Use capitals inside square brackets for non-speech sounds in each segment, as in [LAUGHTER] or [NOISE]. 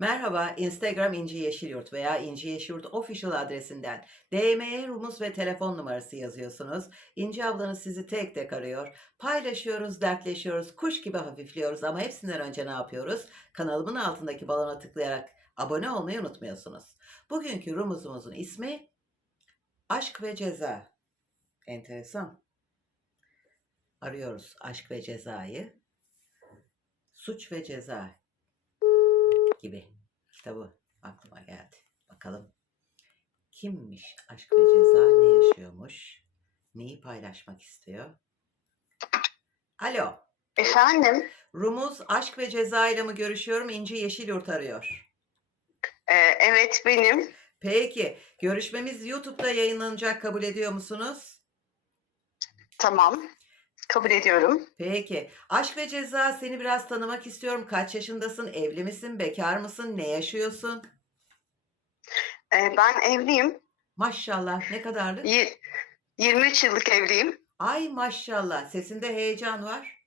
Merhaba, Instagram İnci Yeşilyurt veya İnci Yeşilyurt Official adresinden DM'ye rumuz ve telefon numarası yazıyorsunuz. İnci ablanız sizi tek tek arıyor. Paylaşıyoruz, dertleşiyoruz, kuş gibi hafifliyoruz ama hepsinden önce ne yapıyoruz? Kanalımın altındaki balona tıklayarak abone olmayı unutmuyorsunuz. Bugünkü rumuzumuzun ismi Aşk ve Ceza. Enteresan. Arıyoruz Aşk ve Ceza'yı. Suç ve Ceza gibi kitabı aklıma geldi. Bakalım kimmiş aşk ve ceza ne yaşıyormuş? Neyi paylaşmak istiyor? Alo. Efendim, Rumuz aşk ve ceza ile mi görüşüyorum? İnci Yeşilyurt arıyor. e, evet benim. Peki, görüşmemiz YouTube'da yayınlanacak kabul ediyor musunuz? Tamam, kabul ediyorum. Peki, aşk ve ceza seni biraz tanımak istiyorum. Kaç yaşındasın? Evli misin? Bekar mısın? Ne yaşıyorsun? E, ben evliyim. Maşallah, ne kadarlık? Y- 23 yıllık evliyim. Ay maşallah, sesinde heyecan var.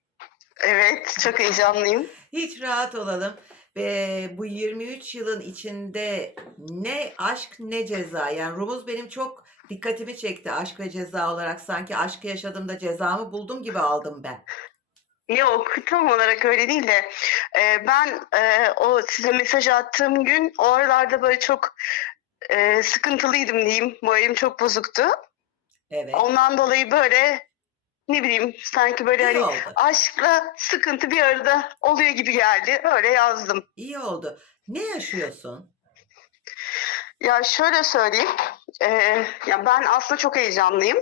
Evet, çok heyecanlıyım. [LAUGHS] Hiç rahat olalım. Ve bu 23 yılın içinde ne aşk ne ceza. Yani Rumuz benim çok dikkatimi çekti aşk ve ceza olarak. Sanki aşkı yaşadığımda cezamı buldum gibi aldım ben. Yok, tam olarak öyle değil de e, ben e, o size mesaj attığım gün o aralarda böyle çok e, sıkıntılıydım diyeyim. Moralim çok bozuktu. Evet. Ondan dolayı böyle ne bileyim sanki böyle İyi hani oldu. aşkla sıkıntı bir arada oluyor gibi geldi. Öyle yazdım. İyi oldu. Ne yaşıyorsun? Ya şöyle söyleyeyim. e, ya ben aslında çok heyecanlıyım.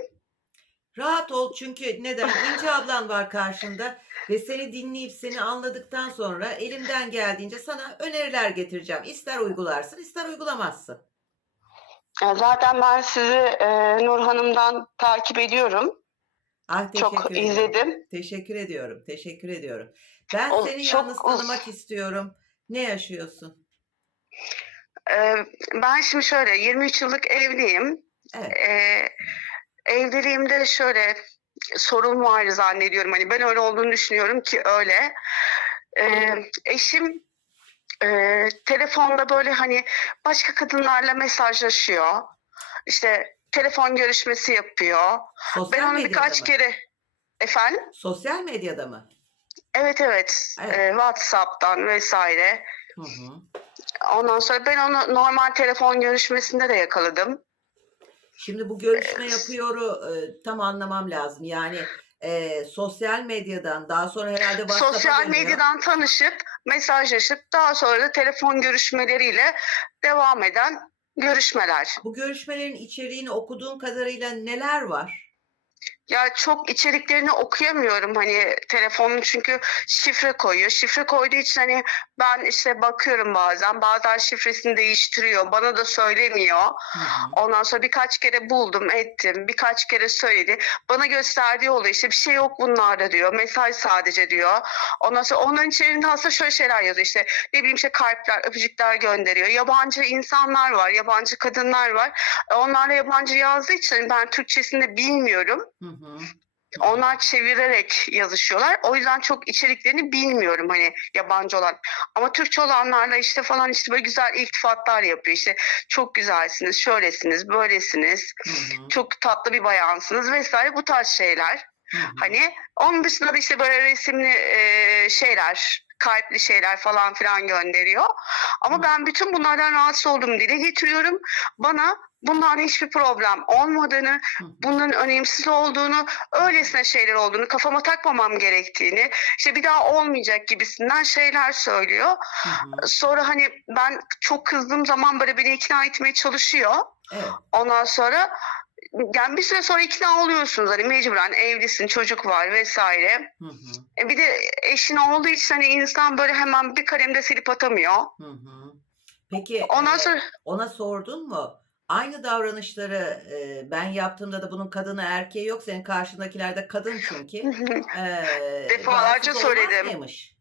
Rahat ol çünkü neden? İnci ablan var karşında ve seni dinleyip seni anladıktan sonra elimden geldiğince sana öneriler getireceğim. İster uygularsın ister uygulamazsın. Ya Zaten ben sizi e, Nur Hanım'dan takip ediyorum. Ah, teşekkür Çok ederim. izledim. Teşekkür ediyorum. Teşekkür ediyorum. Ben O seni çok yalnız uz- tanımak istiyorum. Ne yaşıyorsun? E, ben şimdi şöyle 23 yıllık evliyim. Evet. E, evliliğimde şöyle sorun var zannediyorum. Hani ben öyle olduğunu düşünüyorum ki öyle. E, eşim e, telefonda böyle hani başka kadınlarla mesajlaşıyor. İşte telefon görüşmesi yapıyor. Sosyal Ben onu birkaç mı? kere efendim Sosyal medyada mı? Evet evet. Evet. Ee, WhatsApp'tan vesaire. Hı hı. Ondan sonra ben onu normal telefon görüşmesinde de yakaladım. Şimdi bu görüşme yapıyor e, tam anlamam lazım. Yani e, sosyal medyadan daha sonra herhalde WhatsApp'a Sosyal dönüyor. medyadan tanışıp mesajlaşıp daha sonra da telefon görüşmeleriyle devam eden görüşmeler. Bu görüşmelerin içeriğini okuduğun kadarıyla neler var? Ya çok içeriklerini okuyamıyorum hani telefonun çünkü şifre koyuyor. Şifre koyduğu için hani ben işte bakıyorum bazen. Bazen şifresini değiştiriyor. Bana da söylemiyor. Ondan sonra birkaç kere buldum, ettim. Birkaç kere söyledi. Bana gösterdiği oluyor işte bir şey yok bunlarda diyor. Mesaj sadece diyor. Ondan sonra onların içerisinde aslında şöyle şeyler yazıyor işte. Ne bileyim işte kalpler, öpücükler gönderiyor. Yabancı insanlar var, yabancı kadınlar var. E, Onlarla yabancı yazdığı için ben Türkçesini de bilmiyorum. Hı hı. Onlar çevirerek yazışıyorlar. O yüzden çok içeriklerini bilmiyorum hani yabancı olan. Ama Türkçe olanlarla işte falan işte böyle güzel iltifatlar yapıyor. İşte çok güzelsiniz, şöylesiniz, böylesiniz. Hı hı. Çok tatlı bir bayansınız vesaire bu tarz şeyler. Hı hı. Hani onun dışında da işte böyle resimli e, şeyler, kalpli şeyler falan filan gönderiyor. Ama ben bütün bunlardan rahatsız olduğumu dile getiriyorum. Bana bunlarla hiçbir problem olmadığını, bunların önemsiz olduğunu, öylesine şeyler olduğunu, kafama takmamam gerektiğini, işte bir daha olmayacak gibisinden şeyler söylüyor. Hı hı. Sonra hani ben çok kızdığım zaman böyle beni ikna etmeye çalışıyor. Evet. Ondan sonra yani bir süre sonra ikna oluyorsunuz hani mecburen evlisin, çocuk var vesaire. Hı hı. E bir de eşin olduğu için hani insan böyle hemen bir kalemde silip atamıyor. Hı hı. Peki Ondan e, sonra ona sordun mu? Aynı davranışları e, ben yaptığımda da bunun kadını erkeği yok. Senin karşındakiler de kadın çünkü. E, Defalarca rahatsız olmaz söyledim. mıymış?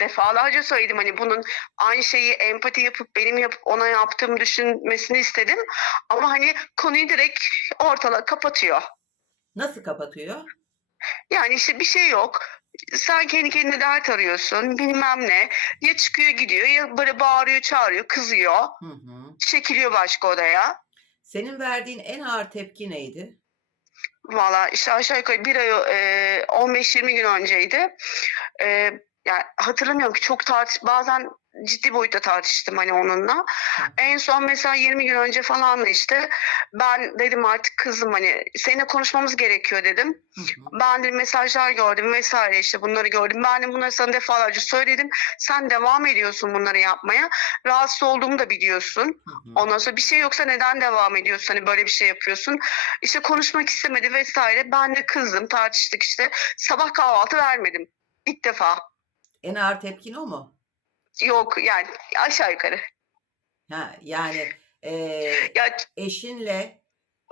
defalarca söyledim hani bunun aynı şeyi empati yapıp benim yapıp ona yaptığımı düşünmesini istedim. Ama hani konuyu direkt ortalığa kapatıyor. Nasıl kapatıyor? Yani işte bir şey yok. sen kendi kendine dert arıyorsun bilmem ne. Ya çıkıyor gidiyor ya böyle bağırıyor çağırıyor kızıyor. Hı hı. Çekiliyor başka odaya. Senin verdiğin en ağır tepki neydi? Valla işte aşağı yukarı bir ay e, 15-20 gün önceydi. E, yani hatırlamıyorum ki çok tartış bazen ciddi boyutta tartıştım hani onunla. En son mesela 20 gün önce falan da işte ben dedim artık kızım hani seninle konuşmamız gerekiyor dedim. Ben de mesajlar gördüm vesaire işte bunları gördüm. Ben de bunları sana defalarca söyledim. Sen devam ediyorsun bunları yapmaya. Rahatsız olduğumu da biliyorsun. Ondan sonra bir şey yoksa neden devam ediyorsun? Hani böyle bir şey yapıyorsun. İşte konuşmak istemedi vesaire. Ben de kızdım tartıştık işte. Sabah kahvaltı vermedim. İlk defa. En ağır tepkin o mu? Yok yani aşağı yukarı. Ha, yani eee, Ya eşinle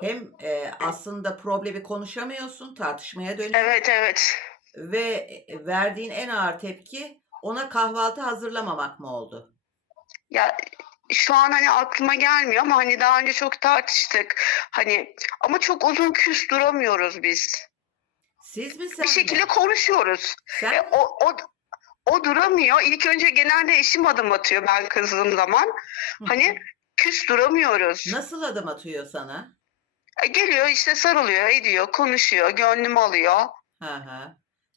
hem eee, aslında problemi konuşamıyorsun, tartışmaya dönüyor evet evet. ve e, verdiğin en ağır tepki ona kahvaltı hazırlamamak mı oldu? Ya şu an hani aklıma gelmiyor ama hani daha önce çok tartıştık. Hani ama çok uzun küs duramıyoruz biz. Siz mi sen Bir mi? şekilde konuşuyoruz. Sen E, o, o, o duramıyor. İlk önce genelde eşim adım atıyor ben kızdığım zaman. Hı Hani hı. küs duramıyoruz. nasıl adım atıyor sana? E, Geliyor işte sarılıyor, ediyor, konuşuyor, gönlümü alıyor. Ha ha.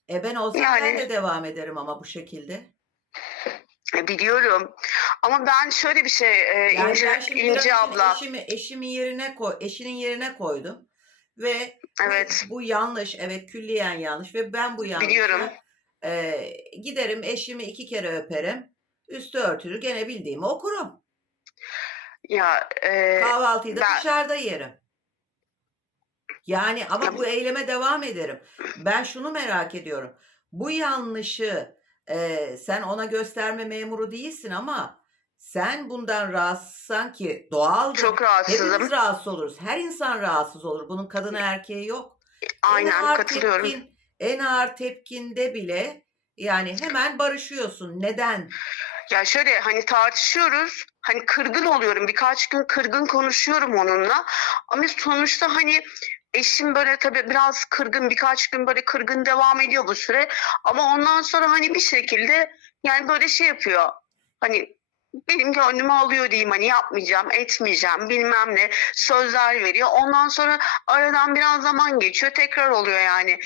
E ben olsam ben Yani- de devam ederim ama bu şekilde. E, biliyorum. Ama ben şöyle bir şey e, Yani İnce, ben şimdi İnce biraz abla. eşimi eşimin yerine koy, eşinin yerine koydum ve bu- Evet. bu yanlış, evet külliyen yanlış ve ben bu yanlışı Biliyorum. E, giderim eşimi iki kere öperim, üstü örtülü gene bildiğimi okurum. Ya e, Kahvaltıyı da ben- dışarıda yerim. Yani ama Ya- bu eyleme devam ederim. Ben şunu merak ediyorum. Bu yanlışı e, sen ona gösterme memuru değilsin ama sen bundan rahatsızsan ki doğaldır. çok rahatsızım. Hepimiz rahatsız oluruz. Her insan rahatsız olur. Bunun kadını erkeği yok. en Aynen katılıyorum. tepkin, en ağır tepkinde bile yani hemen barışıyorsun. Neden? Ya şöyle hani tartışıyoruz. Hani kırgın oluyorum. Birkaç gün kırgın konuşuyorum onunla. Ama sonuçta hani eşim böyle tabii biraz kırgın birkaç gün böyle kırgın devam ediyor bu süre. Ama ondan sonra hani bir şekilde yani böyle şey yapıyor. Hani benim gönlümü alıyor diyeyim hani yapmayacağım, etmeyeceğim bilmem ne sözler veriyor. Ondan sonra aradan biraz zaman geçiyor tekrar oluyor yani.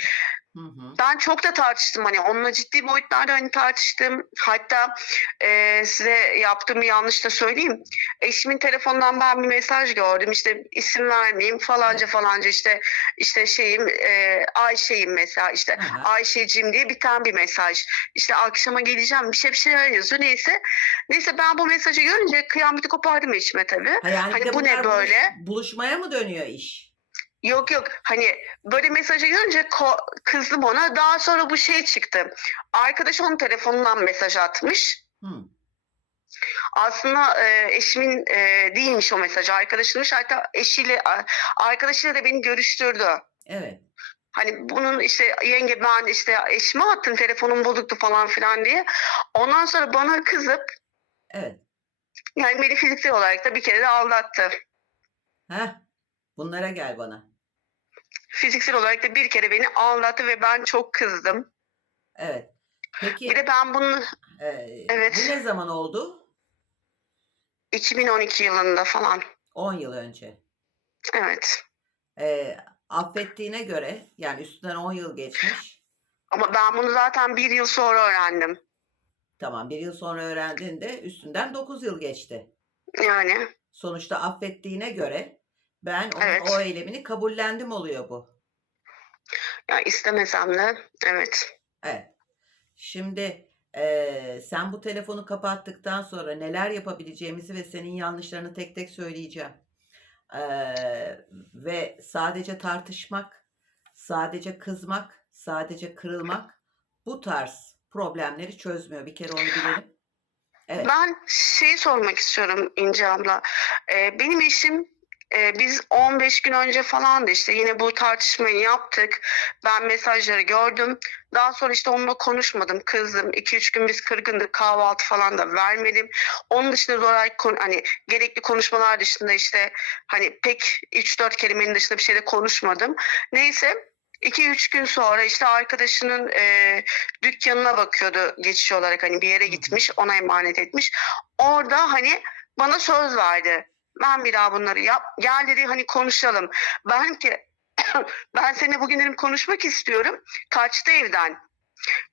Hı hı. Ben çok da tartıştım hani onunla ciddi boyutlarda hani tartıştım. Hatta e, size yaptığım bir yanlış da söyleyeyim. Eşimin telefonundan ben bir mesaj gördüm. İşte isim vermeyeyim falanca falanca işte işte şeyim e, Ayşe'yim mesela işte Aha. Ayşe'cim diye biten bir mesaj. İşte akşama geleceğim bir şey bir şeyler yazıyor neyse. Neyse ben bu mesajı görünce kıyameti kopardım eşime tabii. Ha yani Hani bu ne bunlar buluş- böyle? buluşmaya mı dönüyor iş? Yok yok hani böyle mesajı görünce kızdım ona. Daha sonra bu şey çıktı. Arkadaş onun telefonundan mesaj atmış. Hı. Aslında e, eşimin e, değilmiş o mesaj arkadaşıymış. Hatta eşiyle arkadaşıyla da beni görüştürdü. Evet. Hani bunun işte yenge ben işte eşime attım telefonum bozuktu falan filan diye. Ondan sonra bana kızıp Evet. yani beni fiziksel olarak da bir kere de aldattı. Heh. Bunlara gel bana. Fiziksel olarak da bir kere beni aldattı ve ben çok kızdım. Evet. Peki Bir de ben bunu e, Evet. bu ne zaman oldu? 2012 yılında falan. 10 yıl önce. Evet. E, affettiğine göre yani üstünden 10 yıl geçmiş. Ama ben bunu zaten bir yıl sonra öğrendim. Tamam bir yıl sonra öğrendiğinde üstünden 9 yıl geçti. Yani Sonuçta affettiğine göre ben onun Evet. o eylemini kabullendim oluyor bu. ya istemesem de evet. Evet. Şimdi eee, sen bu telefonu kapattıktan sonra neler yapabileceğimizi ve senin yanlışlarını tek tek söyleyeceğim. Eee, ve sadece tartışmak, sadece kızmak, sadece kırılmak bu tarz problemleri çözmüyor. Bir kere onu bilelim. Evet. Ben şeyi sormak istiyorum İnce abla. Ee, benim eşim e, biz 15 gün önce falan da işte yine bu tartışmayı yaptık. Ben mesajları gördüm. Daha sonra işte onunla konuşmadım. Kızdım. 2-3 gün biz kırgındık. Kahvaltı falan da vermedim. Onun dışında konu- hani gerekli konuşmalar dışında işte hani pek 3-4 kelimenin dışında bir şey de konuşmadım. Neyse 2-3 gün sonra işte arkadaşının e, dükkanına bakıyordu geçiş olarak hani bir yere gitmiş ona emanet etmiş. Orada hani bana söz verdi. Ben bir daha bunları yap. Gel dedi hani konuşalım. Ben ki [COUGHS] ben seninle bugün dedim konuşmak istiyorum. Kaçtı evden.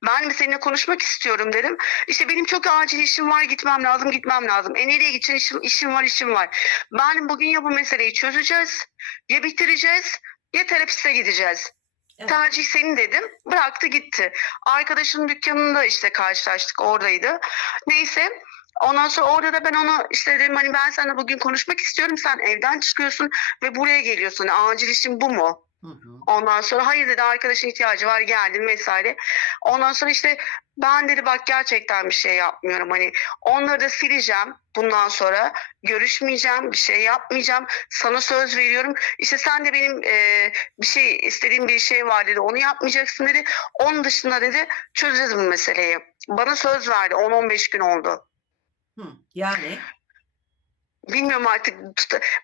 Ben mi seninle konuşmak istiyorum dedim. İşte benim çok acil işim var gitmem lazım gitmem lazım. E nereye gideceksin işim, işim var işim var. Ben bugün ya bu meseleyi çözeceğiz ya bitireceğiz ya terapiste gideceğiz. Evet. Tercih senin dedim. Bıraktı gitti. Arkadaşının dükkanında işte karşılaştık oradaydı. Neyse Ondan sonra orada da ben ona işte dedim hani ben seninle bugün konuşmak istiyorum. Sen evden çıkıyorsun ve buraya geliyorsun. Acil işin bu mu? Hı hı. Ondan sonra hayır dedi arkadaşın ihtiyacı var geldim vesaire. Ondan sonra işte ben dedi bak gerçekten bir şey yapmıyorum. Hani onları da sileceğim bundan sonra. Görüşmeyeceğim, bir şey yapmayacağım. Sana söz veriyorum. İşte sen de benim e, bir şey istediğim bir şey var dedi. Onu yapmayacaksın dedi. Onun dışında dedi çözeceğiz bu meseleyi. Bana söz verdi. 10-15 gün oldu. Hı. Yani Bilmiyorum artık.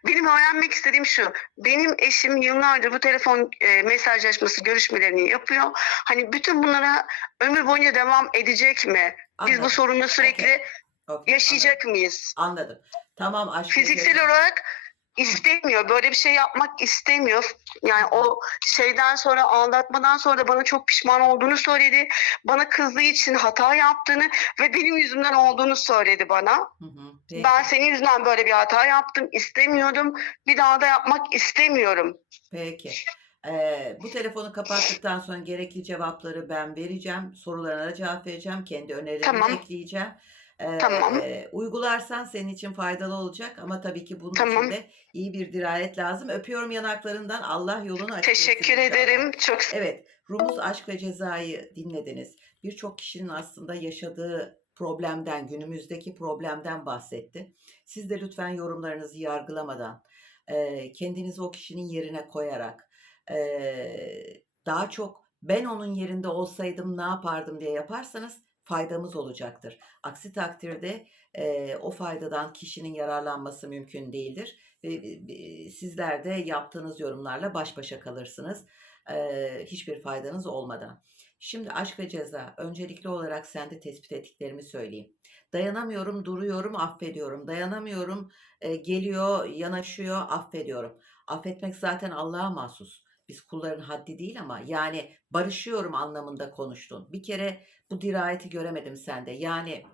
Benim öğrenmek istediğim şu. Benim eşim yıllardır bu telefon e, mesajlaşması görüşmelerini yapıyor. Hani bütün bunlara ömür boyunca devam edecek mi? Biz anladım. bu sorunu sürekli Okey, yaşayacak mıyız? Anladım. anladım. Tamam aşk Fiziksel olarak istemiyor. Böyle bir şey yapmak istemiyor. Yani o şeyden sonra aldatmadan sonra da bana çok pişman olduğunu söyledi. Bana kızdığı için hata yaptığını ve benim yüzümden olduğunu söyledi bana. Hı hı. Peki. Ben senin yüzünden böyle bir hata yaptım. istemiyordum. Bir daha da yapmak istemiyorum. Peki. Ee, bu telefonu kapattıktan sonra gerekli cevapları ben vereceğim. Sorularına da cevap vereceğim. Kendi önerilerimi Tamam. ekleyeceğim. Ee, Tamam. Uygularsan senin için faydalı olacak ama tabii ki bunun Tamam. için de iyi bir dirayet lazım. Öpüyorum yanaklarından. Allah yolunu açık etsin Teşekkür inşallah. ederim. Çok Evet, Rumuz Aşk ve Ceza'yı dinlediniz. Birçok kişinin aslında yaşadığı problemden, günümüzdeki problemden bahsetti. Siz de lütfen yorumlarınızı yargılamadan, eee, kendinizi o kişinin yerine koyarak, eee, daha çok ben onun yerinde olsaydım ne yapardım diye yaparsanız faydamız olacaktır. Aksi takdirde eee, o faydadan kişinin yararlanması mümkün değildir. Ve e, sizler de yaptığınız yorumlarla baş başa kalırsınız eee, hiçbir faydanız olmadan. Şimdi aşk ve ceza. Öncelikli olarak sende tespit ettiklerimi söyleyeyim. Dayanamıyorum, duruyorum, affediyorum. Dayanamıyorum, e, geliyor, yanaşıyor, affediyorum. Affetmek zaten Allah'a mahsus. Biz kulların haddi değil ama yani barışıyorum anlamında konuştun. Bir kere bu dirayeti göremedim sende. Yani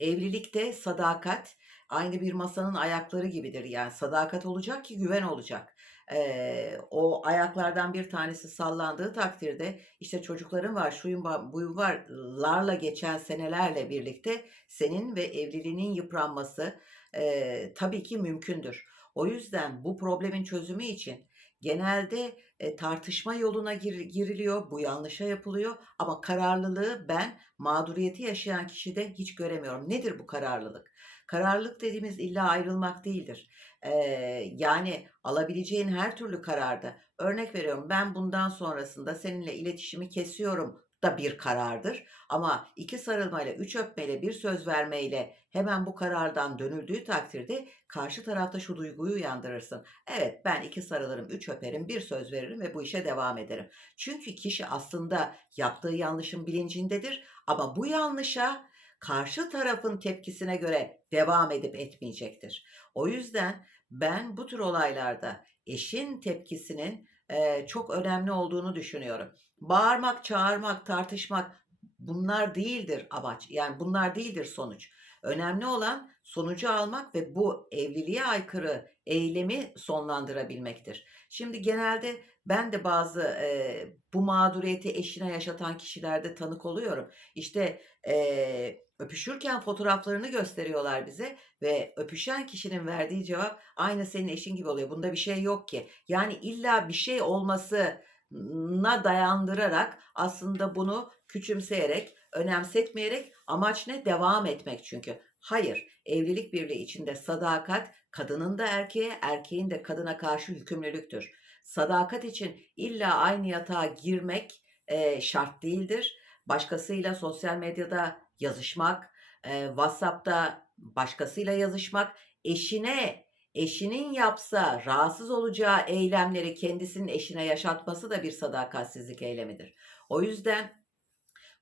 evlilikte sadakat aynı bir masanın ayakları gibidir. Yani sadakat olacak ki güven olacak. Eee, o ayaklardan bir tanesi sallandığı takdirde işte çocukların var, şuyun var, buyun varlarla geçen senelerle birlikte senin ve evliliğinin yıpranması eee, tabii ki mümkündür. O yüzden bu problemin çözümü için genelde e, tartışma yoluna gir- giriliyor, bu yanlışa yapılıyor ama kararlılığı ben mağduriyeti yaşayan kişide hiç göremiyorum. Nedir bu kararlılık? Kararlılık dediğimiz illa ayrılmak değildir. Eee, yani alabileceğin her türlü kararda örnek veriyorum ben bundan sonrasında seninle iletişimi kesiyorum da bir karardır. Ama iki sarılmayla, üç öpmeyle, bir söz vermeyle hemen bu karardan dönüldüğü takdirde karşı tarafta şu duyguyu uyandırırsın. Evet ben iki sarılırım, üç öperim, bir söz veririm ve bu işe devam ederim. Çünkü kişi aslında yaptığı yanlışın bilincindedir ama bu yanlışa karşı tarafın tepkisine göre devam edip etmeyecektir. O yüzden ben bu tür olaylarda eşin tepkisinin eee, çok önemli olduğunu düşünüyorum. Bağırmak, çağırmak, tartışmak bunlar değildir amaç. Yani bunlar değildir sonuç. Önemli olan sonucu almak ve bu evliliğe aykırı eylemi sonlandırabilmektir. Şimdi genelde ben de bazı eee, bu mağduriyeti eşine yaşatan kişilerde tanık oluyorum. İşte eee, öpüşürken fotoğraflarını gösteriyorlar bize ve öpüşen kişinin verdiği cevap aynı senin eşin gibi oluyor. Bunda bir şey yok ki. Yani illa bir şey olmasına dayandırarak aslında bunu küçümseyerek, önemsetmeyerek amaç ne? Devam etmek çünkü. Hayır, evlilik birliği içinde sadakat kadının da erkeğe, erkeğin de kadına karşı yükümlülüktür. Sadakat için illa aynı yatağa girmek eee, şart değildir. Başkasıyla sosyal medyada yazışmak, eee, WhatsApp'ta başkasıyla yazışmak, eşine eşinin yapsa rahatsız olacağı eylemleri kendisinin eşine yaşatması da bir sadakatsizlik eylemidir. O yüzden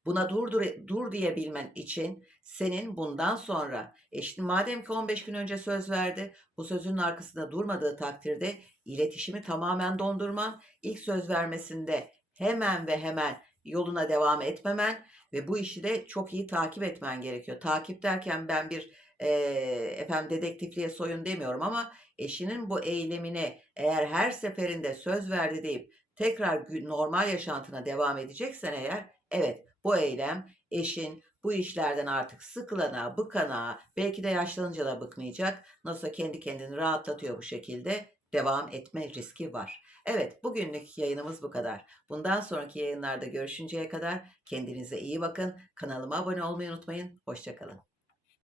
buna dur, dur, dur diyebilmen için senin bundan sonra eşin madem ki 15 gün önce söz verdi, bu sözün arkasında durmadığı takdirde iletişimi tamamen dondurman, ilk söz vermesinde hemen ve hemen yoluna devam etmemen ve bu işi de çok iyi takip etmen gerekiyor. Takip derken ben bir eee, efendim dedektifliğe soyun demiyorum ama eşinin bu eylemine eğer her seferinde söz verdi deyip tekrar normal yaşantına devam edeceksen eğer evet bu eylem eşin bu işlerden artık sıkılana, bıkana, belki de yaşlanınca da bıkmayacak. Nasıl kendi kendini rahatlatıyor bu şekilde devam etme riski var. Evet, bugünlük yayınımız bu kadar. Bundan sonraki yayınlarda görüşünceye kadar kendinize iyi bakın. Kanalıma abone olmayı unutmayın. Hoşçakalın.